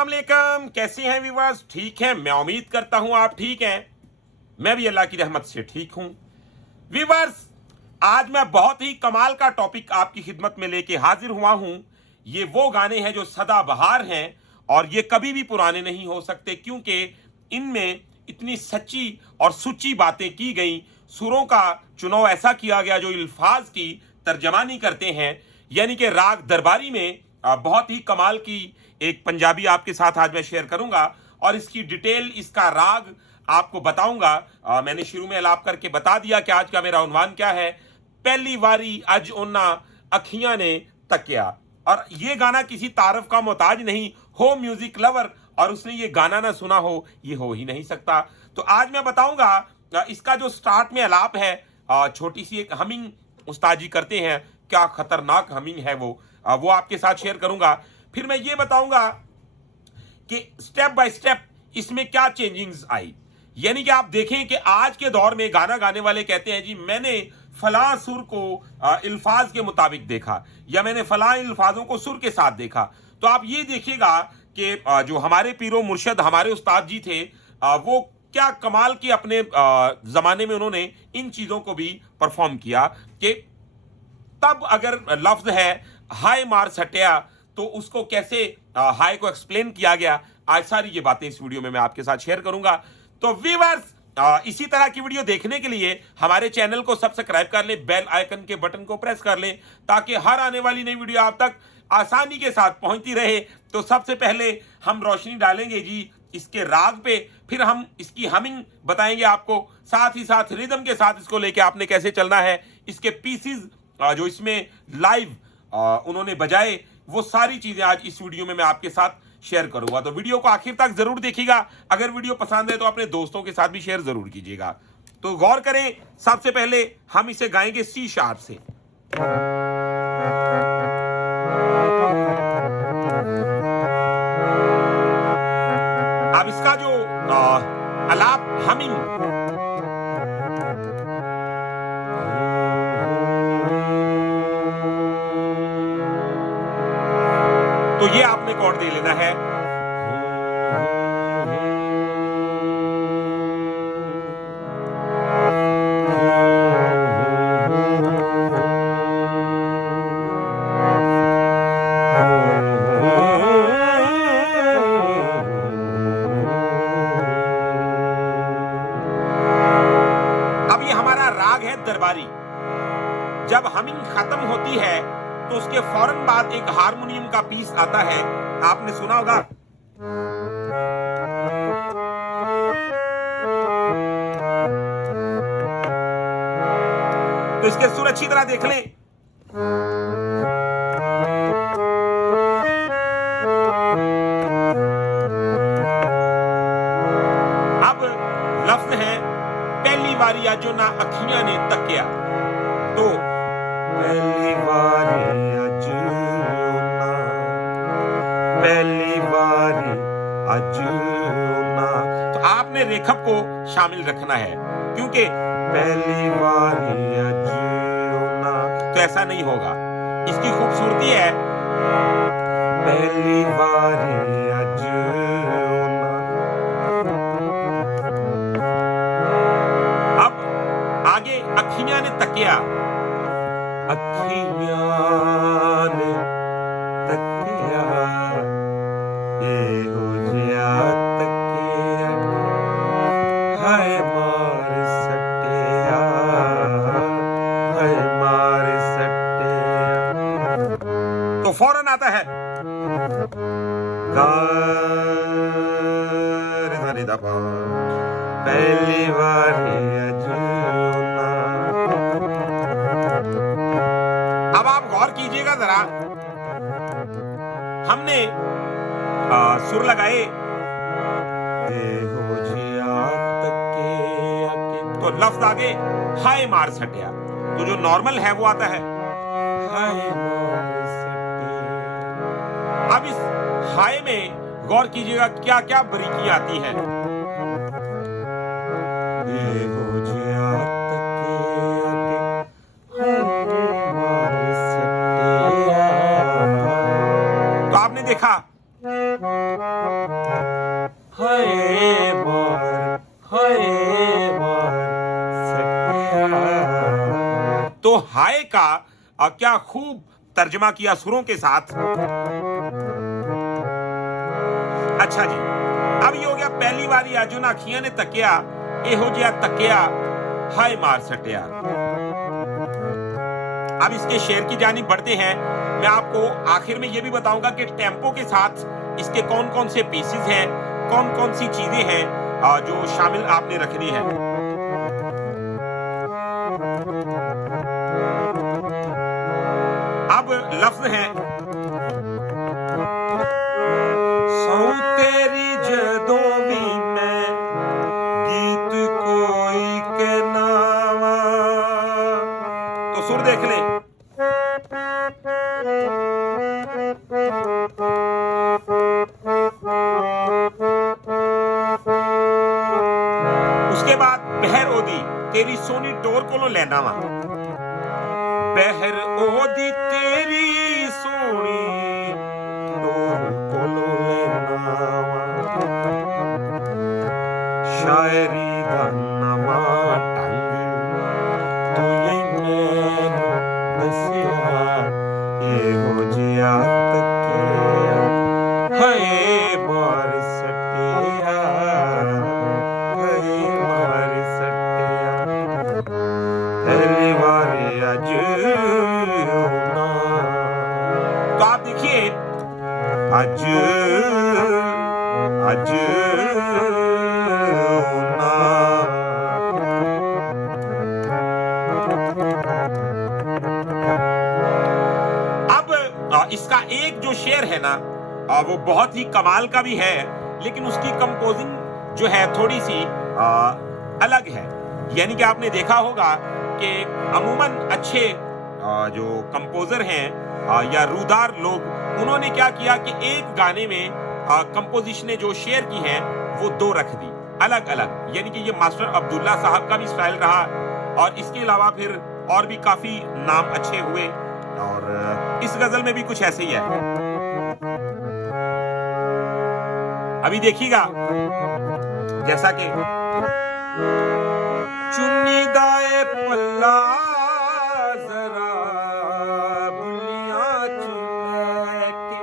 अस्सलाम वालेकुम। कैसे हैं व्यूअर्स? ठीक हैं? मैं उम्मीद करता हूं आप ठीक हैं। मैं भी अल्लाह की रहमत से ठीक हूं। व्यूअर्स, आज मैं बहुत ही कमाल का टॉपिक आपकी खिदमत में लेके हाजिर हुआ हूं। ये वो गाने हैं जो सदाबहार हैं और ये कभी भी पुराने नहीं हो सकते, क्योंकि इनमें इतनी सच्ची और सुच्ची बातें की गई, सुरों का चुनाव ऐसा किया गया जो अल्फाज की तर्जमानी करते हैं। यानी कि राग दरबारी में बहुत ही कमाल की एक पंजाबी आपके साथ आज मैं शेयर करूंगा और इसकी डिटेल, इसका राग आपको बताऊंगा। मैंने शुरू में अलाप करके बता दिया कि आज का मेरा उन्वान क्या है। पहली वारी अज उन्ना अखियां ने तकिया। और ये गाना किसी तारफ का मोहताज नहीं हो, म्यूजिक लवर और उसने ये गाना ना सुना हो, ये हो ही नहीं सकता। तो आज मैं बताऊंगा इसका जो स्टार्ट में अलाप है, छोटी सी एक हमिंग उस्ताद जी करते हैं, क्या खतरनाक हमिंग है वो आपके साथ शेयर करूंगा। फिर मैं ये बताऊंगा कि स्टेप बाय स्टेप इसमें क्या चेंजिंग्स आई। यानी कि आप देखें कि आज के दौर में गाना गाने वाले कहते हैं जी मैंने फलां सुर को अल्फाज के मुताबिक देखा या मैंने फलां अल्फाजों को सुर के साथ देखा। तो आप ये देखिएगा कि जो हमारे पीरो मुर्शद हमारे उस्ताद जी थे, वो क्या कमाल की अपने जमाने में उन्होंने इन चीजों को भी परफॉर्म किया कि तब अगर लफ्ज है हाय मार सटिया तो उसको कैसे हाय को एक्सप्लेन किया गया। आज सारी ये बातें इस वीडियो में मैं आपके साथ शेयर करूंगा। तो व्यूअर्स, इसी तरह की वीडियो देखने के लिए हमारे चैनल को सब्सक्राइब कर लें, बेल आइकन के बटन को प्रेस कर लें ताकि हर आने वाली नई वीडियो आप तक आसानी के साथ पहुंचती रहे। तो सबसे पहले हम रोशनी डालेंगे जी इसके राग पे, फिर हम इसकी हमिंग बताएंगे आपको, साथ ही साथ रिदम के साथ इसको लेके आपने कैसे चलना है। इसके पीसीज जो इसमें लाइव उन्होंने बजाए, वो सारी चीजें आज इस वीडियो में मैं आपके साथ शेयर करूंगा। तो वीडियो को आखिर तक जरूर देखिएगा। अगर वीडियो पसंद है तो अपने दोस्तों के साथ भी शेयर जरूर कीजिएगा। तो गौर करें, सबसे पहले हम इसे गाएंगे सी शार्प से। अब इसका जो अलाप हमिंग, तो ये आपने कॉर्ड दे लेना है। अब ये हमारा राग है दरबारी। जब हमिंग खत्म होती है तो उसके फौरन बाद एक हारमोनियम का पीस आता है, आपने सुना होगा। तो इसके सुर अच्छी तरह देख लें। अब लफ्ज है पहली बारी आजो ना अखियां ने तकिया। तो पहली बारी पहली बारी अजूना, तो आपने रेखब को शामिल रखना है, क्योंकि पहली बारी अजूना तो ऐसा नहीं होगा। इसकी खूबसूरती है पहली बारी अजूना। अब आगे अखियां ने तकिया, अखियां ने तकिया, हाय मार सटिया, हाय मार सटिया। तो फौरन आता है पहली बारी अजूना। अब आप गौर कीजिएगा जरा, हमने सुर लगाए तो लफ्ज आगे हाय मार सटिया, तो जो नॉर्मल है वो आता है हाय मार सटिया। अब इस हाय में गौर कीजिएगा क्या क्या बारीकियां आती हैं। तो आपने देखा हाय का क्या खूब तर्जमा किया सुरों के साथ। अच्छा जी, अब ये हो गया पहली बारी आज ना अखियां ने तकिया एहो जिहा तकिया हाय मार सटिया। अब इसके शेर की जानिब बढ़ते हैं। मैं आपको आखिर में ये भी बताऊंगा कि टेम्पो के साथ इसके कौन कौन से पीसेस हैं, कौन कौन सी चीजें हैं जो शामिल आपने रखनी है। अब लफ्ज है सौ तेरी जदों भी मैं गीत कोई के नावा। तो सुर देख ले। उसके बाद बहर ओदी तेरी सोनी टोर को लो लेना वा। बहर ओदी तेरी सोनी टोर को लो लेना वा। शायरी दा नवा ढंग तू मैनू दसिया एहो जिहा तकिया हाय मार सटिया हाय मार सटिया। पहली बार अज होना। तो आप देखिए अज अज होना। अब इसका एक जो शेर है ना वो बहुत ही कमाल का भी है, लेकिन उसकी कंपोजिंग जो है थोड़ी सी अलग है। यानी कि आपने देखा होगा कि अमूमन अच्छे जो कंपोजर हैं या रूदार लोग, उन्होंने क्या किया कि एक गाने में कंपोजिशनें जो शेयर की हैं वो दो रख दी अलग अलग। यानी कि ये मास्टर अब्दुल्ला साहब का भी स्टाइल रहा, और इसके अलावा फिर और भी काफी नाम अच्छे हुए, और इस गजल में भी कुछ ऐसे ही है। अभी देखिएगा जैसा कि चुन्नी दाए पल्ला जरा बुलियां चुलके।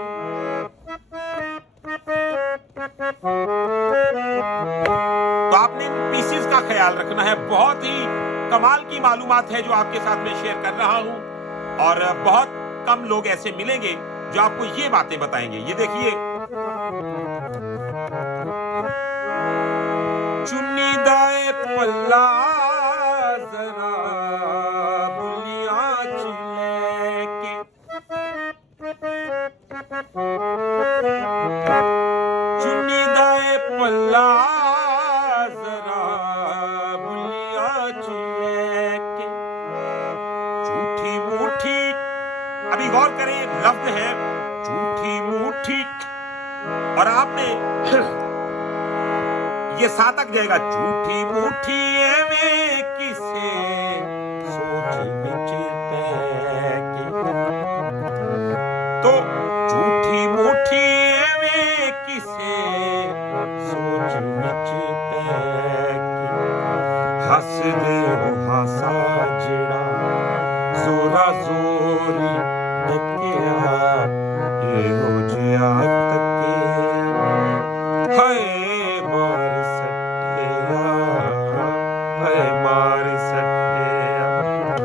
तो आपने इन पीसेस का ख्याल रखना है। बहुत ही कमाल की मालूमात है जो आपके साथ में शेयर कर रहा हूं, और बहुत कम लोग ऐसे मिलेंगे जो आपको ये बातें बताएंगे। ये देखिए चुन्नी दाए पल्ला जरा बुलियां चुलके। चुन्नी दाए पल्ला जरा बुलियां चुलके। झूठी मूठी, अभी गौर करें लफ्ज है झूठी मूठी, और आपने ये सातक जाएगा झूठी मूठी एवें किसे सोच विच पैके। तो झूठी मूठी एवें किसे सोच विच पैके। हस दे वो हासा जिड़ा जोरा जोरी तकिया एहो जिहा तकिया हाय मार सटिया हाय मार सटिया।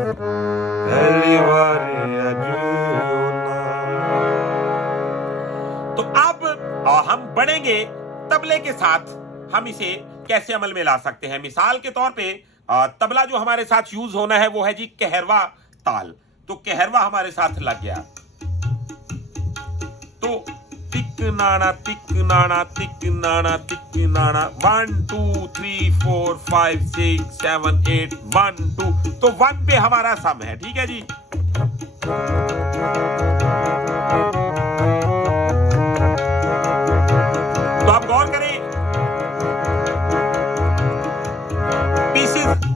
पहली बार अज होना। तो अब हम बढ़ेंगे तबले के साथ, हम इसे कैसे अमल में ला सकते हैं। मिसाल के तौर पे तबला जो हमारे साथ यूज होना है वो है जी कहरवा ताल। तो कहरवा हमारे साथ लग गया, तो तिक नाना तिक नाना तिक नाना तिक नाना 1 2 3 4 5 6 7 8 1 2। तो 1 पे हमारा सम है, ठीक है जी। तो आप गौर करें पीसेस।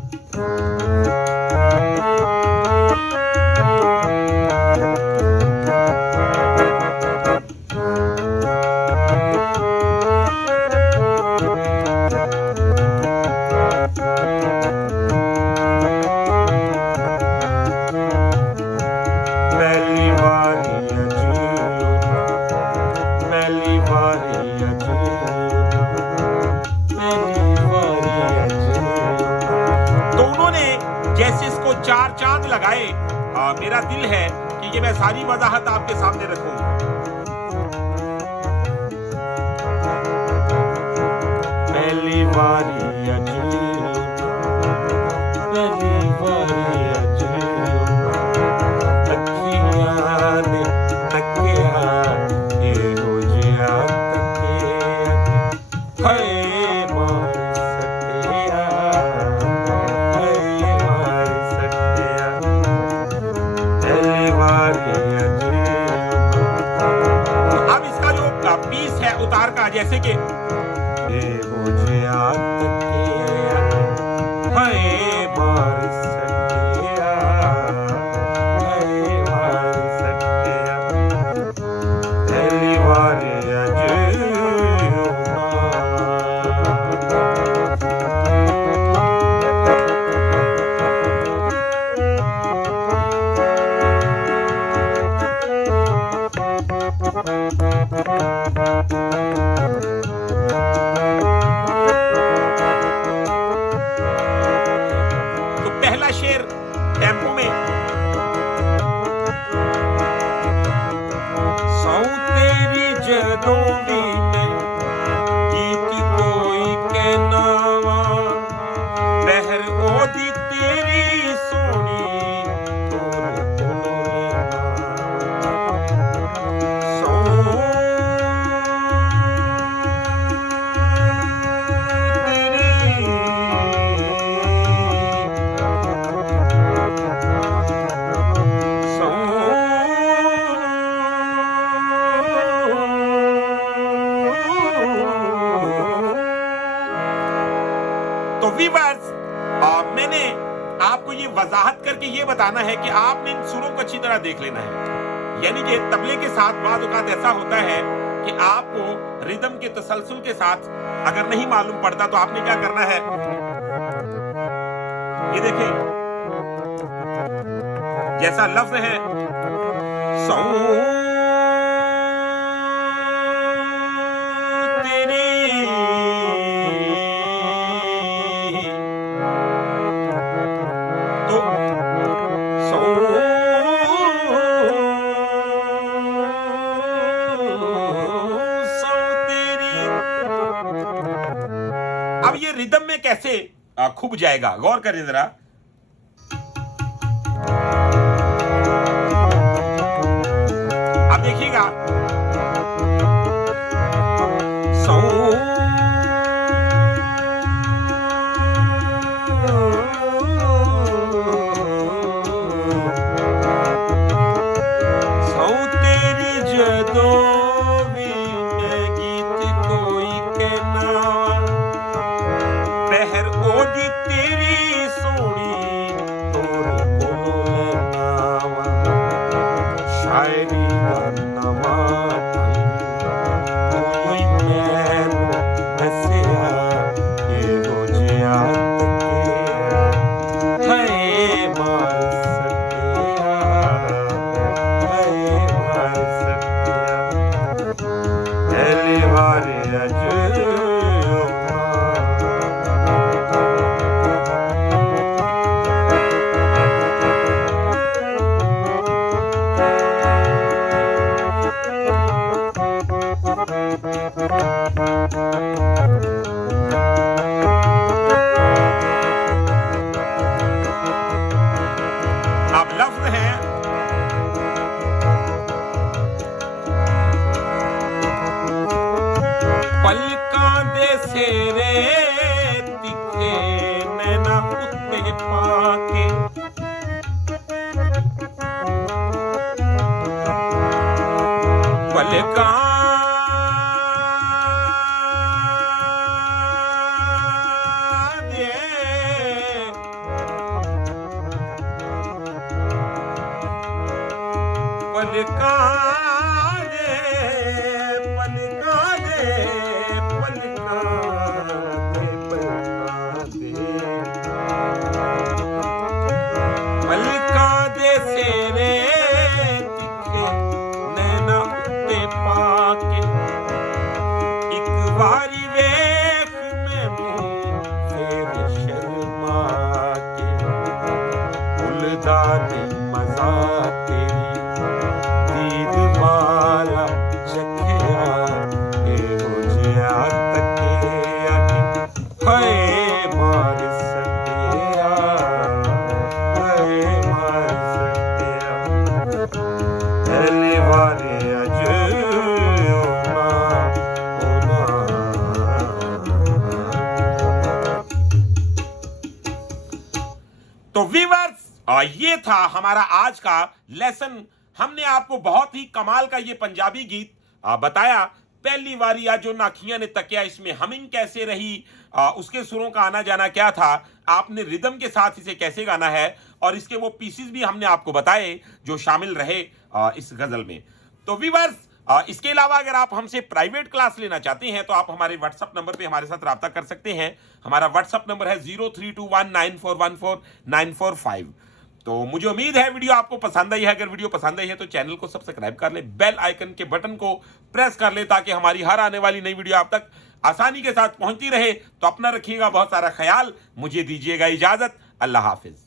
कान लगाए, मेरा दिल है कि ये मैं सारी वजाहत आपके सामने रखूं। पहली बारी अजलियों, पहली बारी अजलियों, अखियां ने तकिया ये हो जिया तकिया हाय मार सकिया, हाय मार सकिया, पहली बारी अजलियों। तो अब इसका जो पीस है उतार का, जैसे कि ये मुझे याद किया हाय मार सकिया, हाय मार सकिया, पहली बार पहला शेर टेम्पो में, सौ तेरी जदों भी मैं कीती कोई के नावा, बहर ओदी तेरी सोनी तोरे कोलों तो व्यूअर्स, मैंने आपको ये वजाहत करके ये बताना है कि आपने इन सुरों को अच्छी तरह देख लेना है। यानी कि तबले के साथ बाद औक़ात ऐसा होता है कि आपको रिदम के तसलसल के साथ अगर नहीं मालूम पड़ता तो आपने क्या करना है, ये देखें जैसा लफ्ज है सौ अब ये रिदम में कैसे खुब जाएगा, गौर करें जरा। अब देखिएगा सौ तेरी जदों भी मैं गीत कोई के नावा, बहर ओदी तेरी सोनी तोरे कोलों नावा, शायरी दा नवा कोई मैनू दसिया ये हो जिया तकिया हाय मार सकिया, हाय मार सकिया, पहली बार अजलियों। अब लफ्ज है पलकां दे सेरे तिखे नैना उत्ते पाके, पलकां पलकां दे पलकां दे पलकां दे पलकां दे पलकां दे सेरे तिखे नैना उत्ते पाके, एक वारी वेख मैनू फिर शर्मा के, भुलदा जाने मजा तेरी दीद वाला चखया ए मुझे तके आके हाय मार सटिया हाय मार सटिया पहले वाले अज तो व्यूअर्स ये था हमारा आज का लेसन। हमने आपको बहुत ही कमाल का ये पंजाबी गीत बताया। पहली बारी आज जो नाखियां ने तकिया, इसमें हमिंग कैसे रही, उसके सुरों का आना जाना क्या था, आपने रिदम के साथ इसे कैसे गाना है, और इसके वो पीसेस भी हमने आपको बताए जो शामिल रहे इस गजल में। तो व्यूअर्स इसके अलावा अगर आप हमसे प्राइवेट क्लास लेना चाहते हैं तो आप हमारे व्हाट्सएप नंबर पे हमारे साथ राब्ता कर सकते हैं। हमारा व्हाट्सएप नंबर है 0321941495। तो मुझे उम्मीद है वीडियो आपको पसंद आई है। अगर वीडियो पसंद आई है तो चैनल को सब्सक्राइब कर ले, बेल आइकन के बटन को प्रेस कर ले, ताकि हमारी हर आने वाली नई वीडियो आप तक आसानी के साथ पहुंचती रहे। तो अपना रखिएगा बहुत सारा ख्याल, मुझे दीजिएगा इजाजत। अल्लाह हाफिज।